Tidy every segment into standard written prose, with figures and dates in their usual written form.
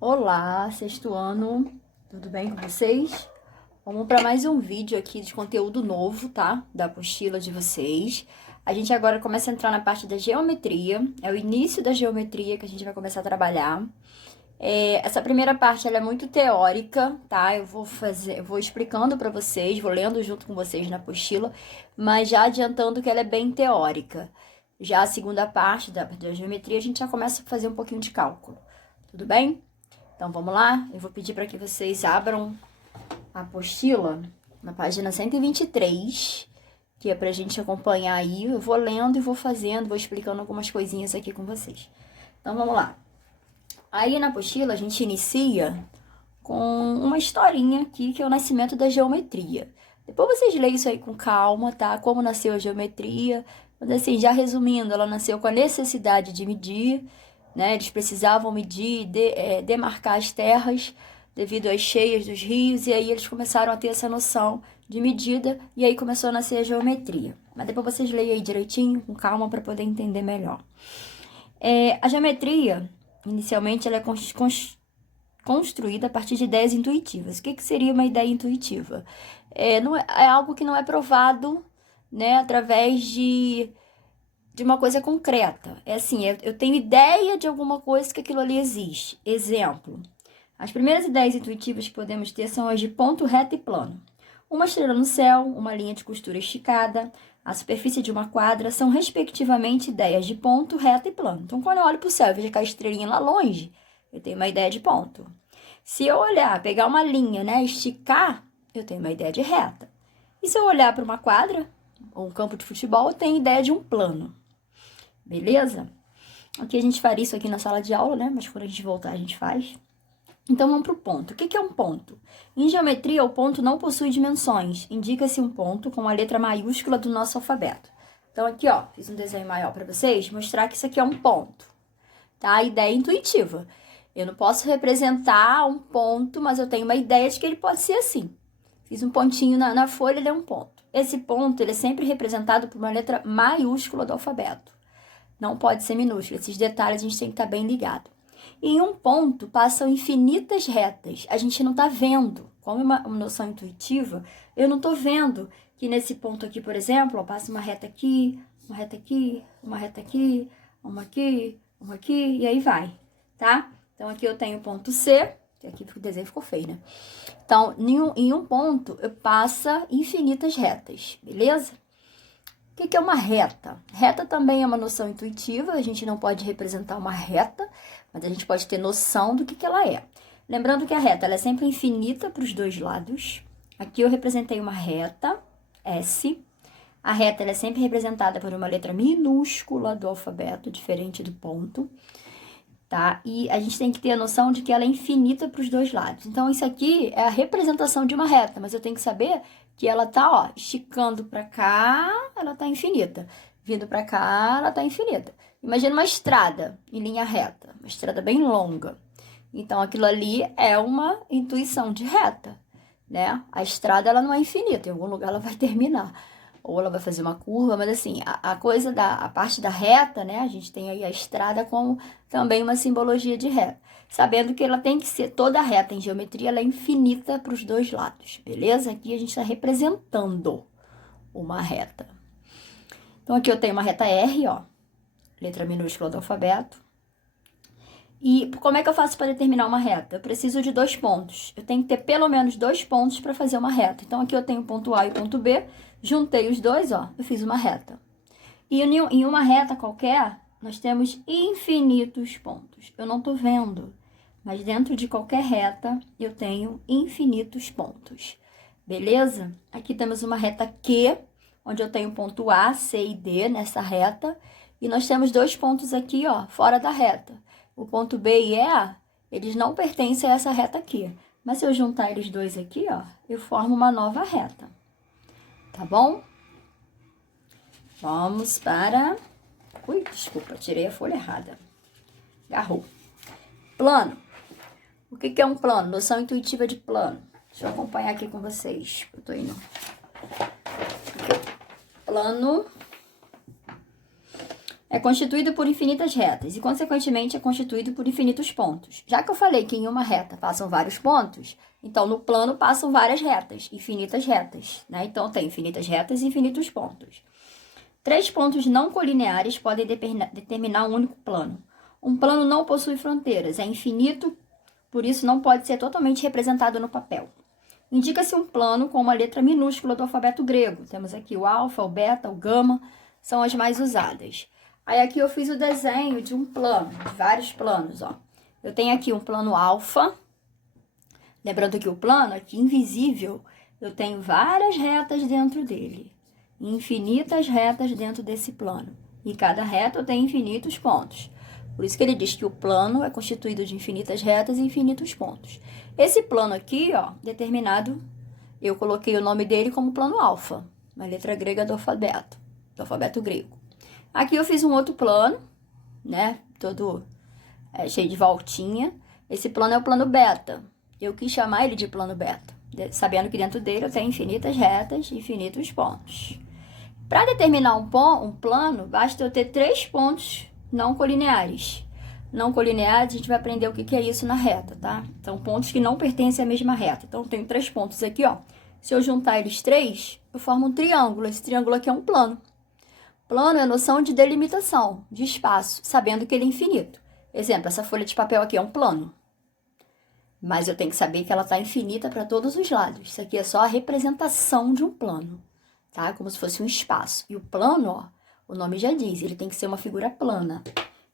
Olá, sexto ano, tudo bem com vocês? Vamos para mais um vídeo aqui de conteúdo novo, tá? Da apostila de vocês. A gente agora começa a entrar na parte da geometria, é o início da geometria que a gente vai começar a trabalhar. Essa primeira parte ela é muito teórica, tá? Eu vou explicando para vocês, vou lendo junto com vocês na apostila, mas já adiantando que ela é bem teórica. Já a segunda parte da geometria a gente já começa a fazer um pouquinho de cálculo, tudo bem? Então vamos lá, eu vou pedir para que vocês abram a apostila na página 123, que é para a gente acompanhar aí. Eu vou lendo e vou fazendo, vou explicando algumas coisinhas aqui com vocês. Então vamos lá. Aí na apostila a gente inicia com uma historinha aqui, que é o nascimento da geometria. Depois vocês leem isso aí com calma, tá? Como nasceu a geometria. Mas assim, já resumindo, ela nasceu com a necessidade de medir, né? Eles precisavam medir, demarcar as terras devido às cheias dos rios, e aí eles começaram a ter essa noção de medida, e aí começou a nascer a geometria. Mas depois vocês leem aí direitinho, com calma, para poder entender melhor. A geometria, inicialmente, ela é construída a partir de ideias intuitivas. O que seria uma ideia intuitiva? É algo que não é provado, né, através de uma coisa concreta. É assim, eu tenho ideia de alguma coisa que aquilo ali existe. Exemplo, as primeiras ideias intuitivas que podemos ter são as de ponto, reto e plano. Uma estrela no céu, uma linha de costura esticada, a superfície de uma quadra são, respectivamente, ideias de ponto, reto e plano. Então, quando eu olho para o céu e vejo aquela estrelinha lá longe, eu tenho uma ideia de ponto. Se eu olhar, pegar uma linha, né, esticar, eu tenho uma ideia de reta. E se eu olhar para uma quadra, ou um campo de futebol, eu tenho ideia de um plano. Beleza? Aqui a gente faria isso aqui na sala de aula, né? Mas quando a gente voltar, a gente faz. Então, vamos para o ponto. O que é um ponto? Em geometria, o ponto não possui dimensões. Indica-se um ponto com a letra maiúscula do nosso alfabeto. Então, aqui, ó, fiz um desenho maior para vocês, mostrar que isso aqui é um ponto. Tá? A ideia é intuitiva. Eu não posso representar um ponto, mas eu tenho uma ideia de que ele pode ser assim. Fiz um pontinho na folha, ele é um ponto. Esse ponto, ele é sempre representado por uma letra maiúscula do alfabeto. Não pode ser minúsculo. Esses detalhes a gente tem que estar bem ligado. E em um ponto passam infinitas retas. A gente não está vendo. Como é uma noção intuitiva, eu não estou vendo que nesse ponto aqui, por exemplo, ó, passa uma reta aqui, uma reta aqui, uma reta aqui, uma aqui, uma aqui, e aí vai, tá? Então, aqui eu tenho o ponto C, que aqui o desenho ficou feio, né? Então, em um ponto, eu passo infinitas retas, beleza? O que é uma reta? Reta também é uma noção intuitiva, a gente não pode representar uma reta, mas a gente pode ter noção do que ela é. Lembrando que a reta ela é sempre infinita para os dois lados. Aqui eu representei uma reta, S. A reta ela é sempre representada por uma letra minúscula do alfabeto, diferente do ponto, tá? E a gente tem que ter a noção de que ela é infinita para os dois lados. Então, isso aqui é a representação de uma reta, mas eu tenho que saber que ela tá, ó, esticando para cá, ela tá infinita. Vindo para cá, ela tá infinita. Imagina uma estrada em linha reta, uma estrada bem longa. Então, aquilo ali é uma intuição de reta, né? A estrada, ela não é infinita, em algum lugar ela vai terminar. Ou ela vai fazer uma curva, mas assim, a parte da reta, né? A gente tem aí a estrada como também uma simbologia de reta. Sabendo que ela tem que ser toda reta em geometria, ela é infinita para os dois lados, beleza? Aqui a gente está representando uma reta. Então, aqui eu tenho uma reta R, ó, letra minúscula do alfabeto. E como é que eu faço para determinar uma reta? Eu preciso de 2 pontos. Eu tenho que ter pelo menos 2 pontos para fazer uma reta. Então, aqui eu tenho o ponto A e o ponto B. Juntei os dois, ó, eu fiz uma reta. E em uma reta qualquer, nós temos infinitos pontos. Eu não tô vendo, mas dentro de qualquer reta, eu tenho infinitos pontos. Beleza? Aqui temos uma reta Q, onde eu tenho ponto A, C e D nessa reta. E nós temos 2 pontos aqui, ó, fora da reta. O ponto B e E, eles não pertencem a essa reta aqui. Mas se eu juntar eles dois aqui, ó, eu formo uma nova reta. Tá bom? Vamos para... Ui, desculpa, tirei a folha errada. Agarrou. Plano. O que é um plano? Noção intuitiva de plano. Deixa eu acompanhar aqui com vocês. Eu tô indo. Aqui, plano é constituído por infinitas retas e, consequentemente, é constituído por infinitos pontos. Já que eu falei que em uma reta passam vários pontos, então no plano passam várias retas, infinitas retas, né? Então tem infinitas retas e infinitos pontos. 3 pontos não colineares podem determinar um único plano. Um plano não possui fronteiras, é infinito, por isso não pode ser totalmente representado no papel. Indica-se um plano com uma letra minúscula do alfabeto grego. Temos aqui o alfa, o beta, o gama, são as mais usadas. Aí aqui eu fiz o desenho de um plano, de vários planos, ó. Eu tenho aqui um plano alfa. Lembrando que o plano aqui invisível, eu tenho várias retas dentro dele. Infinitas retas dentro desse plano. E cada reta eu tenho infinitos pontos. Por isso que ele diz que o plano é constituído de infinitas retas e infinitos pontos. Esse plano aqui, ó, determinado, eu coloquei o nome dele como plano alfa, uma letra grega do alfabeto grego. Aqui eu fiz um outro plano, né, todo cheio de voltinha. Esse plano é o plano beta. Eu quis chamar ele de plano beta, sabendo que dentro dele eu tenho infinitas retas e infinitos pontos. Para determinar um plano, basta eu ter 3 pontos não colineares. Não colineares, a gente vai aprender o que é isso na reta, tá? São pontos que não pertencem à mesma reta. Então, eu tenho 3 pontos aqui, ó. Se eu juntar eles 3, eu formo um triângulo. Esse triângulo aqui é um plano. Plano é a noção de delimitação, de espaço, sabendo que ele é infinito. Exemplo, essa folha de papel aqui é um plano. Mas eu tenho que saber que ela está infinita para todos os lados. Isso aqui é só a representação de um plano, tá? Como se fosse um espaço. E o plano, ó, o nome já diz, ele tem que ser uma figura plana.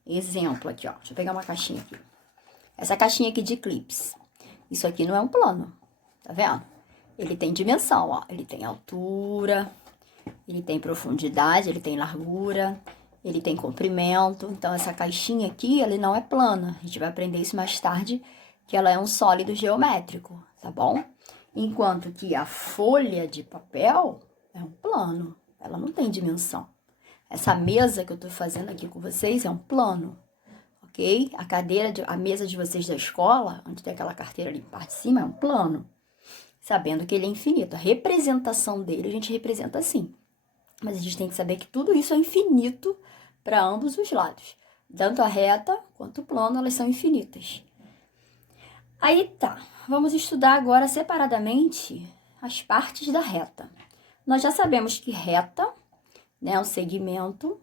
Exemplo aqui, ó. Deixa eu pegar uma caixinha aqui. Essa caixinha aqui de clips. Isso aqui não é um plano, tá vendo? Ele tem dimensão, ó. Ele tem altura, ele tem profundidade, ele tem largura, ele tem comprimento. Então, essa caixinha aqui, ela não é plana. A gente vai aprender isso mais tarde, que ela é um sólido geométrico, tá bom? Enquanto que a folha de papel é um plano, ela não tem dimensão. Essa mesa que eu tô fazendo aqui com vocês é um plano, ok? A mesa de vocês da escola, onde tem aquela carteira ali em parte de cima, é um plano. Sabendo que ele é infinito. A representação dele a gente representa assim. Mas a gente tem que saber que tudo isso é infinito para ambos os lados. Tanto a reta quanto o plano, elas são infinitas. Aí tá, vamos estudar agora separadamente as partes da reta. Nós já sabemos que reta, né, é um segmento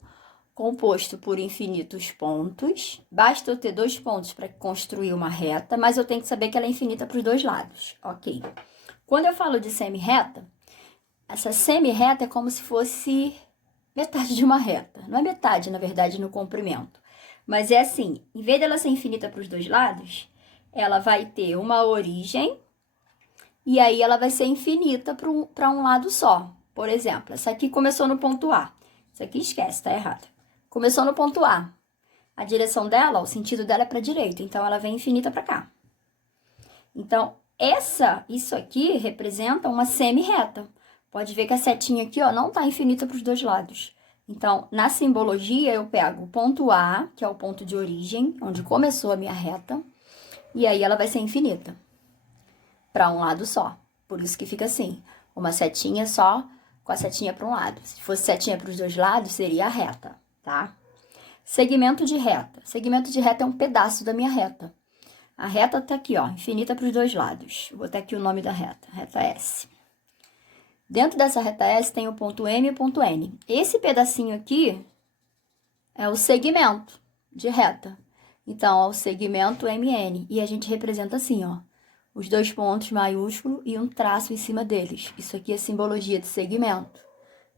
composto por infinitos pontos. Basta eu ter 2 pontos para construir uma reta, mas eu tenho que saber que ela é infinita para os 2 lados, ok? Quando eu falo de semi-reta, essa semi-reta é como se fosse metade de uma reta. Não é metade, na verdade, no comprimento. Mas é assim, em vez dela ser infinita para os 2 lados, ela vai ter uma origem e aí ela vai ser infinita para um lado só. Por exemplo, essa aqui começou no ponto A. Isso aqui esquece, tá errado. Começou no ponto A. A direção dela, o sentido dela é para a direita, então ela vem infinita para cá. Então, isso aqui representa uma semi-reta. Pode ver que a setinha aqui, ó, não tá infinita para os 2 lados. Então, na simbologia, eu pego o ponto A, que é o ponto de origem, onde começou a minha reta, e aí ela vai ser infinita para um lado só. Por isso que fica assim, uma setinha só com a setinha para um lado. Se fosse setinha para os 2 lados, seria a reta, tá? Segmento de reta. Segmento de reta é um pedaço da minha reta. A reta tá aqui, ó, infinita para os 2 lados. Vou botar aqui o nome da reta, reta S. Dentro dessa reta S tem o ponto M e o ponto N. Esse pedacinho aqui é o segmento de reta. Então, é o segmento MN. E a gente representa assim, ó, os 2 pontos maiúsculos e um traço em cima deles. Isso aqui é simbologia de segmento.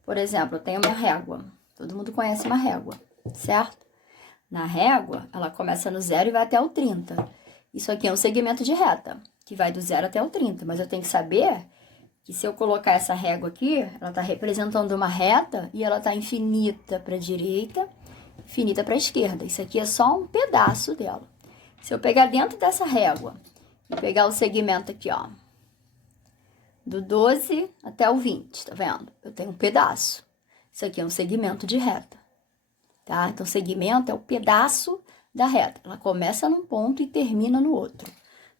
Por exemplo, eu tenho minha régua. Todo mundo conhece uma régua, certo? Na régua, ela começa no 0 e vai até o 30. Isso aqui é um segmento de reta, que vai do 0 até o 30. Mas eu tenho que saber que se eu colocar essa régua aqui, ela está representando uma reta e ela está infinita para a direita, infinita para a esquerda. Isso aqui é só um pedaço dela. Se eu pegar dentro dessa régua e pegar o segmento aqui, ó, do 12 até o 20, tá vendo? Eu tenho um pedaço. Isso aqui é um segmento de reta, tá? Então, segmento é o pedaço da reta. Ela começa num ponto e termina no outro.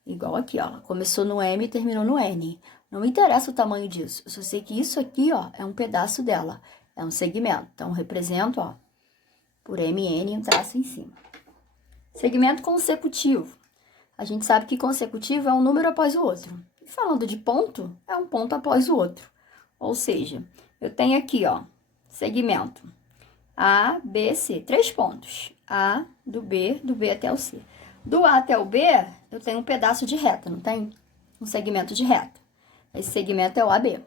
Igual aqui, ó. Ela começou no M e terminou no N. Não me interessa o tamanho disso. Eu só sei que isso aqui, ó, é um pedaço dela. É um segmento. Então, represento, ó, por MN e um traço em cima. Segmento consecutivo. A gente sabe que consecutivo é um número após o outro. E falando de ponto, é um ponto após o outro. Ou seja, eu tenho aqui, ó, segmento A, B, C. 3 pontos. A, do B até o C. Do A até o B, eu tenho um pedaço de reta, não tem? Um segmento de reta. Esse segmento é o AB.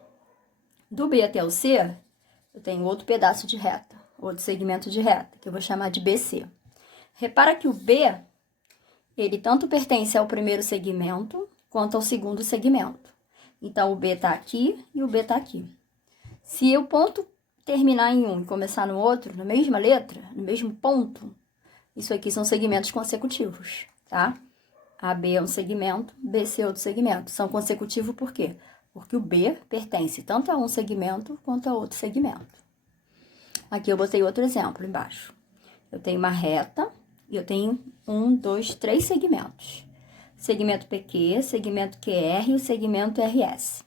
Do B até o C, eu tenho outro pedaço de reta, outro segmento de reta, que eu vou chamar de BC. Repara que o B, ele tanto pertence ao primeiro segmento, quanto ao segundo segmento. Então, o B está aqui e o B está aqui. Se o ponto terminar em um e começar no outro, na mesma letra, no mesmo ponto, isso aqui são segmentos consecutivos, tá? AB é um segmento, BC é outro segmento. São consecutivos por quê? Porque o B pertence tanto a um segmento quanto a outro segmento. Aqui eu botei outro exemplo embaixo. Eu tenho uma reta e eu tenho 1, 2, 3 segmentos. Segmento PQ, segmento QR e o segmento RS.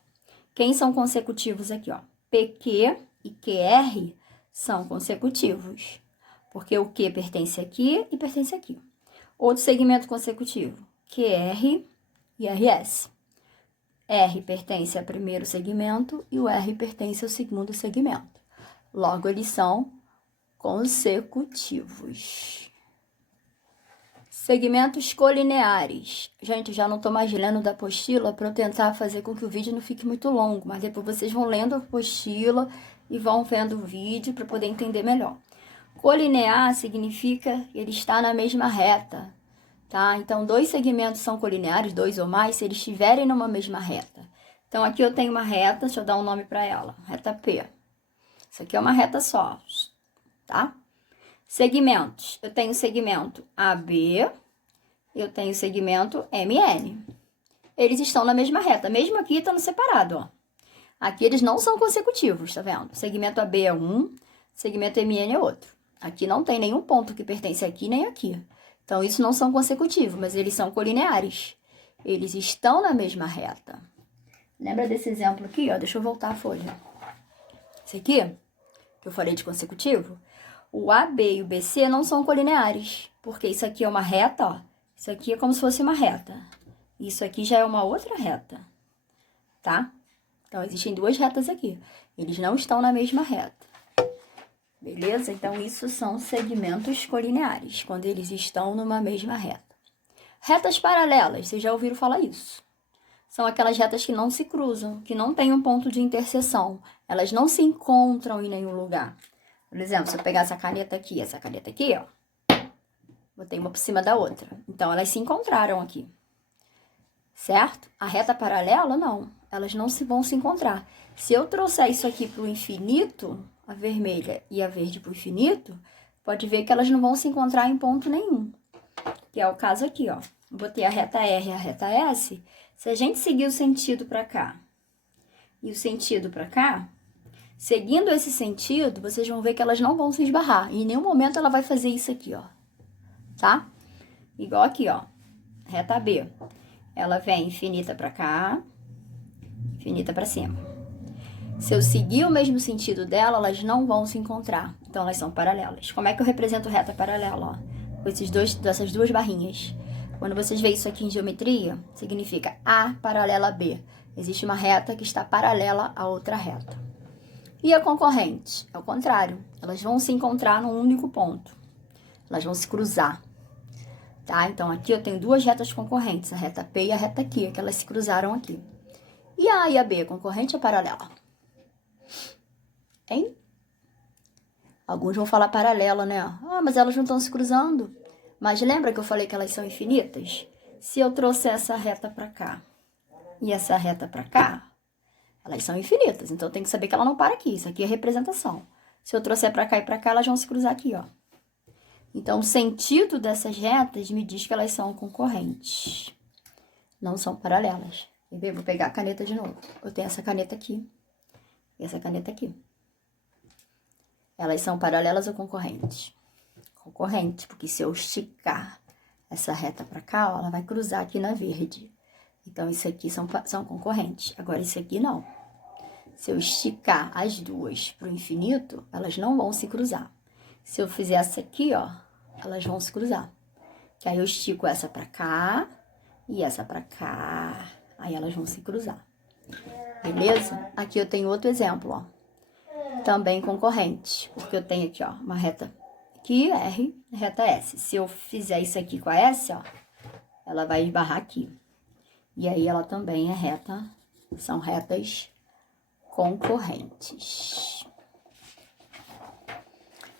Quem são consecutivos aqui, ó? PQ e QR são consecutivos, porque o Q pertence aqui e pertence aqui. Outro segmento consecutivo, QR e RS. R pertence ao primeiro segmento e o R pertence ao segundo segmento. Logo, eles são consecutivos. Segmentos colineares. Gente, eu já não estou mais lendo da apostila para eu tentar fazer com que o vídeo não fique muito longo, mas depois vocês vão lendo a apostila e vão vendo o vídeo para poder entender melhor. Colinear significa que ele está na mesma reta, tá? Então, 2 segmentos são colineares, 2 ou mais, se eles estiverem numa mesma reta. Então, aqui eu tenho uma reta, deixa eu dar um nome para ela, reta P. Isso aqui é uma reta só, tá? Segmentos. Eu tenho segmento AB, eu tenho segmento MN. Eles estão na mesma reta, mesmo aqui estando separado, ó. Aqui eles não são consecutivos, tá vendo? Segmento AB é um, segmento MN é outro. Aqui não tem nenhum ponto que pertence aqui nem aqui. Então, isso não são consecutivos, mas eles são colineares. Eles estão na mesma reta. Lembra desse exemplo aqui, ó? Deixa eu voltar a folha. Esse aqui, que eu falei de consecutivo, o AB e o BC não são colineares, porque isso aqui é uma reta, ó. Isso aqui é como se fosse uma reta. Isso aqui já é uma outra reta, tá? Então, existem 2 retas aqui. Eles não estão na mesma reta. Beleza? Então, isso são segmentos colineares, quando eles estão numa mesma reta. Retas paralelas, vocês já ouviram falar isso? São aquelas retas que não se cruzam, que não têm um ponto de interseção. Elas não se encontram em nenhum lugar. Por exemplo, se eu pegar essa caneta aqui, ó. Botei uma por cima da outra. Então, elas se encontraram aqui. Certo? A reta paralela, não. Elas não vão se encontrar. Se eu trouxer isso aqui para o infinito, a vermelha e a verde para o infinito, pode ver que elas não vão se encontrar em ponto nenhum. Que é o caso aqui, ó. Botei a reta R e a reta S. Se a gente seguir o sentido para cá e o sentido para cá, seguindo esse sentido, vocês vão ver que elas não vão se esbarrar. Em nenhum momento ela vai fazer isso aqui, ó. Tá? Igual aqui, ó. Reta B. Ela vem infinita para cá, infinita para cima. Se eu seguir o mesmo sentido dela, elas não vão se encontrar. Então, elas são paralelas. Como é que eu represento reta paralela, ó? Com dessas 2 barrinhas. Quando vocês veem isso aqui em geometria, significa A paralela a B. Existe uma reta que está paralela a outra reta. E a concorrente? É o contrário. Elas vão se encontrar num único ponto. Elas vão se cruzar. Tá? Então, aqui eu tenho 2 retas concorrentes, a reta P e a reta Q, que elas se cruzaram aqui. E a A e a B, concorrente ou paralela? Hein? Alguns vão falar paralela, né? Ah, mas elas não estão se cruzando. Mas lembra que eu falei que elas são infinitas? Se eu trouxer essa reta para cá e essa reta para cá, elas são infinitas. Então, eu tenho que saber que ela não para aqui. Isso aqui é representação. Se eu trouxer para cá e para cá, elas vão se cruzar aqui, ó. Então, o sentido dessas retas me diz que elas são concorrentes. Não são paralelas. Entendeu? Vou pegar a caneta de novo. Eu tenho essa caneta aqui e essa caneta aqui. Elas são paralelas ou concorrentes? Concorrente, porque se eu esticar essa reta para cá, ó, ela vai cruzar aqui na verde. Então, isso aqui são concorrentes. Agora, isso aqui não. Se eu esticar as duas para o infinito, elas não vão se cruzar. Se eu fizer essa aqui, ó, elas vão se cruzar. Que aí eu estico essa pra cá e essa pra cá. Aí elas vão se cruzar. Beleza? Aqui eu tenho outro exemplo, ó. Também com corrente. Porque eu tenho aqui, ó, uma reta aqui, R, reta S. Se eu fizer isso aqui com a S, ó, ela vai esbarrar aqui. E aí ela também é reta, são retas concorrentes.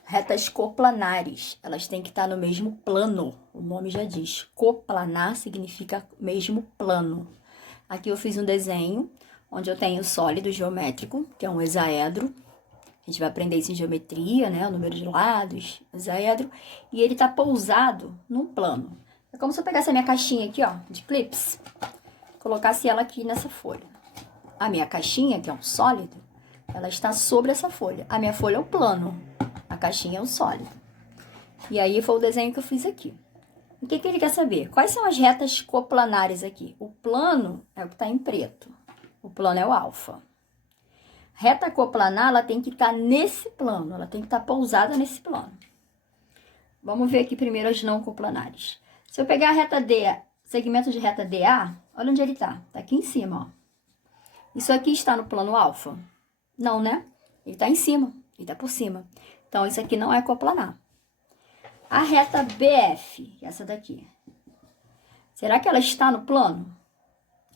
Retas coplanares, elas têm que estar no mesmo plano. O nome já diz. Coplanar significa mesmo plano. Aqui eu fiz um desenho onde eu tenho sólido geométrico, que é um hexaedro. A gente vai aprender isso em geometria, né? O número de lados, hexaedro. E ele tá pousado num plano. É como se eu pegasse a minha caixinha aqui, ó, de clips, colocasse ela aqui nessa folha. A minha caixinha, que é um sólido, ela está sobre essa folha. A minha folha é o plano, a caixinha é o sólido. E aí foi o desenho que eu fiz aqui. O que ele quer saber? Quais são as retas coplanares aqui? O plano é o que está em preto. O plano é o alfa. Reta coplanar, ela tem que estar nesse plano, ela tem que estar pousada nesse plano. Vamos ver aqui primeiro as não coplanares. Se eu pegar a reta D, segmento de reta DA, olha onde ele está. Está aqui em cima, ó. Isso aqui está no plano alfa? Não, né? Ele está em cima, ele está por cima. Então, isso aqui não é coplanar. A reta BF, essa daqui. Será que ela está no plano?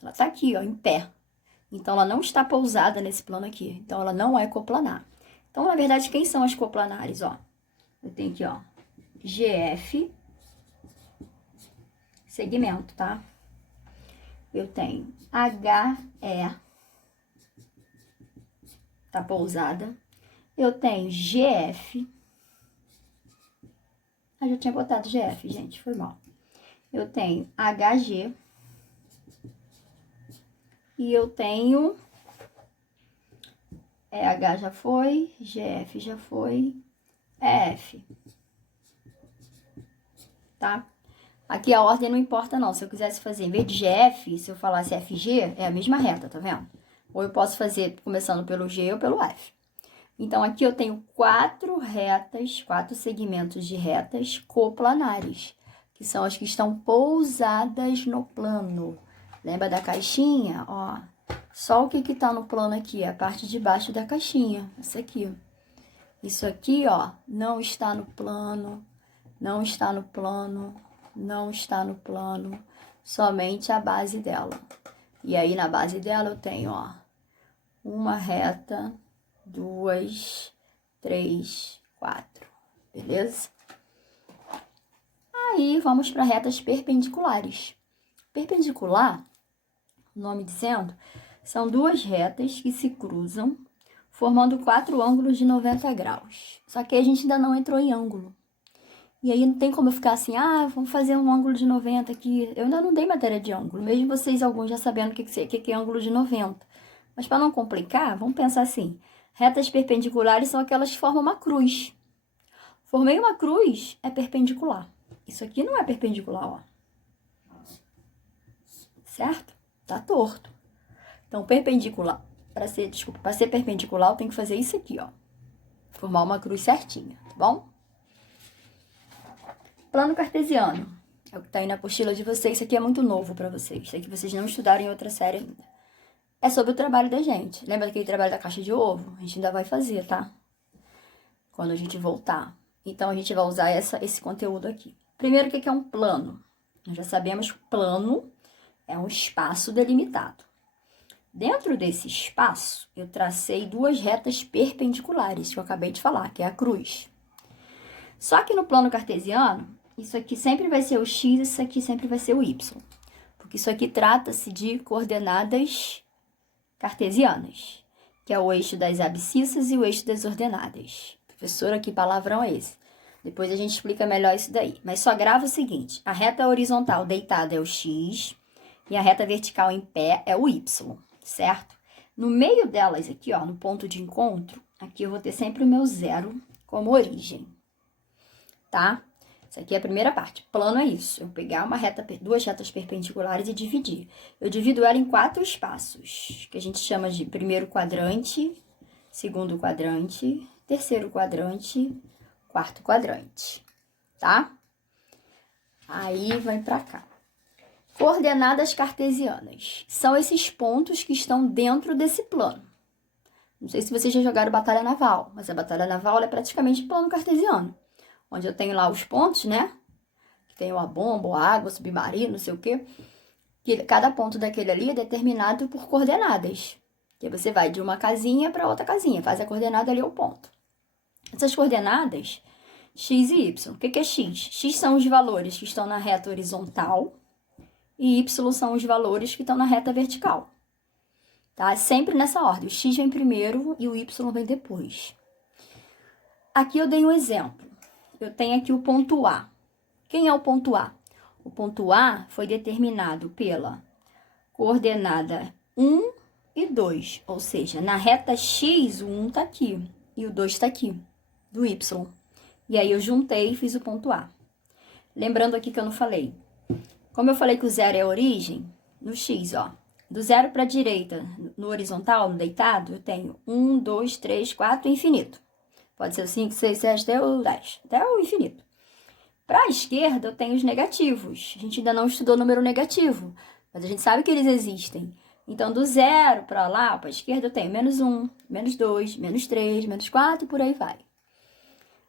Ela está aqui, ó, em pé. Então, ela não está pousada nesse plano aqui. Então, ela não é coplanar. Então, na verdade, quem são as coplanares, ó? Eu tenho aqui, ó, GF, segmento, tá? Eu tenho HE, tá pousada. Eu tenho GF. Ah, já tinha botado GF, gente, foi mal. Eu tenho HG. E eu tenho H já foi, GF já foi, EF. Tá? Aqui a ordem não importa não. Se eu quisesse fazer, em vez de GF, se eu falasse FG, é a mesma reta, tá vendo? Ou eu posso fazer começando pelo G ou pelo F. Então, aqui eu tenho 4 retas, 4 segmentos de retas coplanares, que são as que estão pousadas no plano. Lembra da caixinha? Ó, só o que tá no plano aqui, a parte de baixo da caixinha, essa aqui. Isso aqui, ó, não está no plano, não está no plano, não está no plano, somente a base dela. E aí, na base dela, eu tenho, ó, uma reta, 2, 3, 4, beleza? Aí, vamos para retas perpendiculares. Perpendicular, o nome dizendo, são duas retas que se cruzam, formando 4 ângulos de 90 graus. Só que a gente ainda não entrou em ângulo. E aí não tem como eu ficar assim, ah, vamos fazer um ângulo de 90 aqui. Eu ainda não dei matéria de ângulo, mesmo vocês alguns já sabendo o que é ângulo de 90. Mas para não complicar, vamos pensar assim, retas perpendiculares são aquelas que formam uma cruz. Formei uma cruz, é perpendicular. Isso aqui não é perpendicular, ó. Certo? Tá torto. Então, perpendicular, para ser perpendicular, eu tenho que fazer isso aqui, ó. Formar uma cruz certinha, tá bom? Plano cartesiano. É o que tá aí na apostila de vocês. Isso aqui é muito novo para vocês. Isso aqui vocês não estudaram em outra série ainda. É sobre o trabalho da gente. Lembra daquele trabalho da caixa de ovo? A gente ainda vai fazer, tá? Quando a gente voltar. Então, a gente vai usar esse conteúdo aqui. Primeiro, o que é um plano? Nós já sabemos que plano é um espaço delimitado. Dentro desse espaço, eu tracei 2 retas perpendiculares, que eu acabei de falar, que é a cruz. Só que no plano cartesiano, isso aqui sempre vai ser o x, isso aqui sempre vai ser o y. Porque isso aqui trata-se de coordenadas cartesianas, que é o eixo das abscissas e o eixo das ordenadas. Professora, que palavrão é esse? Depois a gente explica melhor isso daí. Mas só grava o seguinte, a reta horizontal deitada é o x e a reta vertical em pé é o y, certo? No meio delas aqui, ó, no ponto de encontro, aqui eu vou ter sempre o meu zero como origem, tá? Isso aqui é a primeira parte. Plano é isso, eu pegar uma reta, 2 retas perpendiculares e dividir. Eu divido ela em 4 espaços, que a gente chama de primeiro quadrante, segundo quadrante, terceiro quadrante, quarto quadrante, tá? Aí, vem pra cá. Coordenadas cartesianas. São esses pontos que estão dentro desse plano. Não sei se vocês já jogaram Batalha Naval, mas a Batalha Naval é praticamente plano cartesiano. Onde eu tenho lá os pontos, né? Que tem a bomba, a água, o submarino, não sei o quê. Que cada ponto daquele ali é determinado por coordenadas. Que você vai de uma casinha para outra casinha, faz a coordenada ali, o ponto. Essas coordenadas, x e y. O que é x? X são os valores que estão na reta horizontal e y são os valores que estão na reta vertical. Tá? Sempre nessa ordem. O x vem primeiro e o y vem depois. Aqui eu dei um exemplo. Eu tenho aqui o ponto A. Quem é o ponto A? O ponto A foi determinado pela coordenada 1 e 2. Ou seja, na reta x, o 1 está aqui e o 2 está aqui, do y. E aí eu juntei e fiz o ponto A. Lembrando aqui que eu não falei. Como eu falei que o zero é a origem, no x, ó. Do zero para a direita, no horizontal, no deitado, eu tenho 1, 2, 3, 4, infinito. Pode ser o 5, 6, 7, até o 10, até o infinito. Para a esquerda, eu tenho os negativos. A gente ainda não estudou número negativo, mas a gente sabe que eles existem. Então, do zero para lá, para a esquerda, eu tenho menos 1, menos 2, menos 3, menos 4, e por aí vai.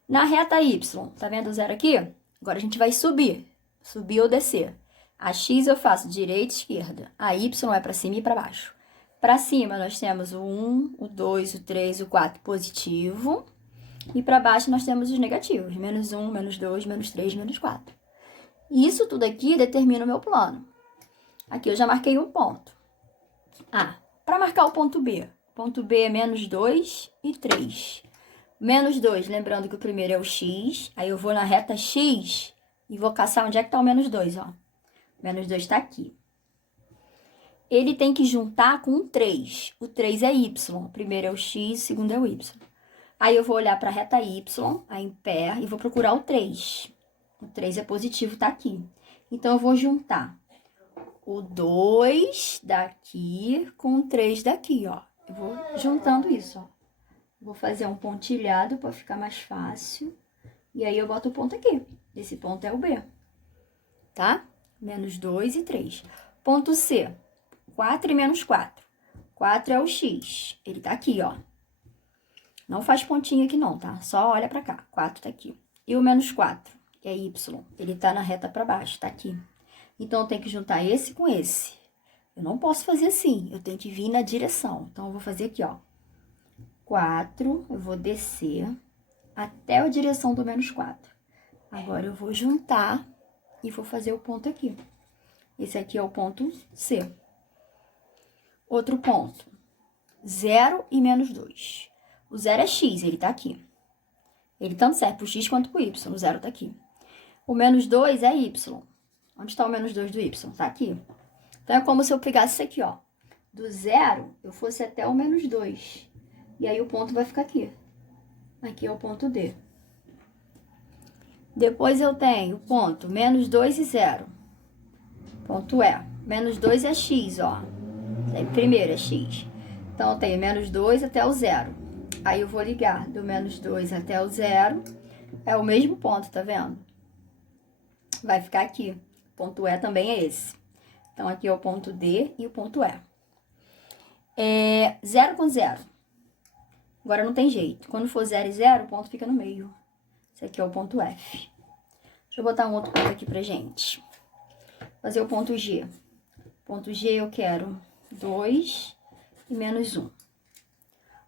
Na reta y, tá vendo o zero aqui? Agora a gente vai subir. Subir ou descer. A x eu faço direita e esquerda. A y é para cima e para baixo. Para cima, nós temos o 1, o 2, o 3, o 4 positivo. E para baixo, nós temos os negativos. Menos 1, menos 2, menos 3, menos 4. Isso tudo aqui determina o meu plano. Aqui eu já marquei um ponto. Para marcar o ponto B. Ponto B é menos 2 e 3. Menos 2, lembrando que o primeiro é o x. Aí eu vou na reta x e vou caçar onde é que está o menos 2, ó. Menos 2 está aqui. Ele tem que juntar com o 3. O 3 é y. O primeiro é o x, o segundo é o y. Aí eu vou olhar para a reta y, aí em pé, e vou procurar o 3. O 3 é positivo, tá aqui. Então, eu vou juntar o 2 daqui com o 3 daqui, ó. Eu vou juntando isso, ó. Vou fazer um pontilhado para ficar mais fácil. E aí, eu boto o ponto aqui. Esse ponto é o B, tá? Menos 2 e 3. Ponto C, 4 e menos 4. 4 é o x. Ele tá aqui, ó. Não faz pontinho aqui não, tá? Só olha pra cá. 4 tá aqui. E o menos 4, que é y. Ele tá na reta pra baixo, tá aqui. Então, eu tenho que juntar esse com esse. Eu não posso fazer assim. Eu tenho que vir na direção. Então, eu vou fazer aqui, ó. 4, eu vou descer até a direção do menos 4. Agora, eu vou juntar e vou fazer o ponto aqui. Esse aqui é o ponto C. Outro ponto. 0 e menos 2. O 0 é x, ele tá aqui. Ele tanto serve pro x quanto pro y. O 0 tá aqui. O menos 2 é y. Onde está o menos 2 do y? Tá aqui. Então, é como se eu pegasse isso aqui, ó. Do 0, eu fosse até o menos 2. E aí, o ponto vai ficar aqui. Aqui é o ponto D. Depois, eu tenho o ponto menos 2 e 0. Ponto E. Menos 2 é x, ó. Primeiro é x. Então, eu tenho menos 2 até o 0. Aí, eu vou ligar do menos 2 até o 0. É o mesmo ponto, tá vendo? Vai ficar aqui. O ponto E também é esse. Então, aqui é o ponto D e o ponto E. 0 com 0. Agora, não tem jeito. Quando for 0 e 0, o ponto fica no meio. Esse aqui é o ponto F. Deixa eu botar um outro ponto aqui pra gente. Fazer o ponto G. Ponto G eu quero 2 e menos 1.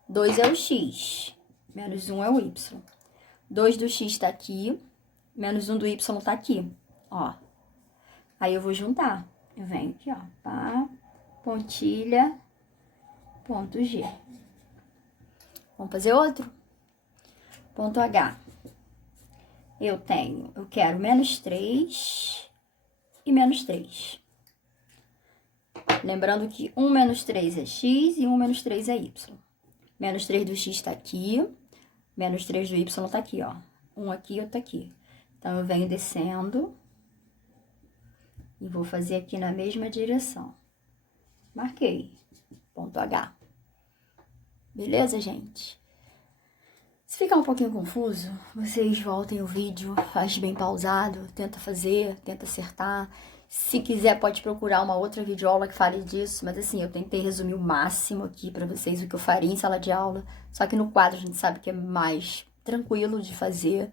2 é o x, menos 1 é o y. 2 do x tá aqui, menos 1 do y tá aqui, ó. Aí eu vou juntar. Eu venho aqui, ó, pá, pontilha, ponto G. Vamos fazer outro? Ponto H. Eu quero menos 3 e menos 3. Lembrando que 1 menos 3 é x e 1 menos 3 é y. Menos 3 do x tá aqui, menos 3 do y tá aqui, ó. Um aqui e outro aqui. Então, eu venho descendo e vou fazer aqui na mesma direção. Marquei. Ponto H. Beleza, gente? Se ficar um pouquinho confuso, vocês voltem o vídeo, faz bem pausado, tenta fazer, tenta acertar. Se quiser, pode procurar uma outra videoaula que fale disso, mas assim, eu tentei resumir o máximo aqui pra vocês, o que eu faria em sala de aula. Só que no quadro a gente sabe que é mais tranquilo de fazer,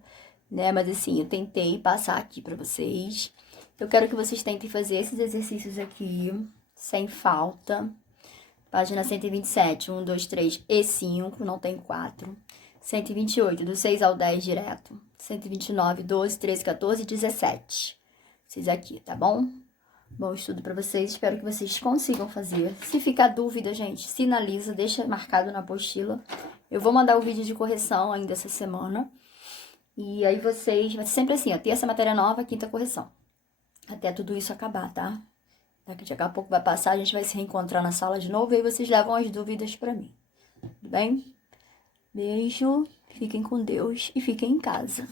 né? Mas assim, eu tentei passar aqui pra vocês. Eu quero que vocês tentem fazer esses exercícios aqui, sem falta. Página 127, 1, 2, 3 e 5, não tem 4. 128, do 6 ao 10 direto. 129, 12, 13, 14 e 17. Esses aqui, tá bom? Bom estudo pra vocês, espero que vocês consigam fazer. Se ficar dúvida, gente, sinaliza, deixa marcado na apostila. Eu vou mandar o vídeo de correção ainda essa semana. E aí vocês, vai ser sempre assim, ó, terça matéria nova, quinta correção. Até tudo isso acabar, tá? Daqui a pouco vai passar, a gente vai se reencontrar na sala de novo e aí vocês levam as dúvidas pra mim. Tudo bem? Beijo, fiquem com Deus e fiquem em casa.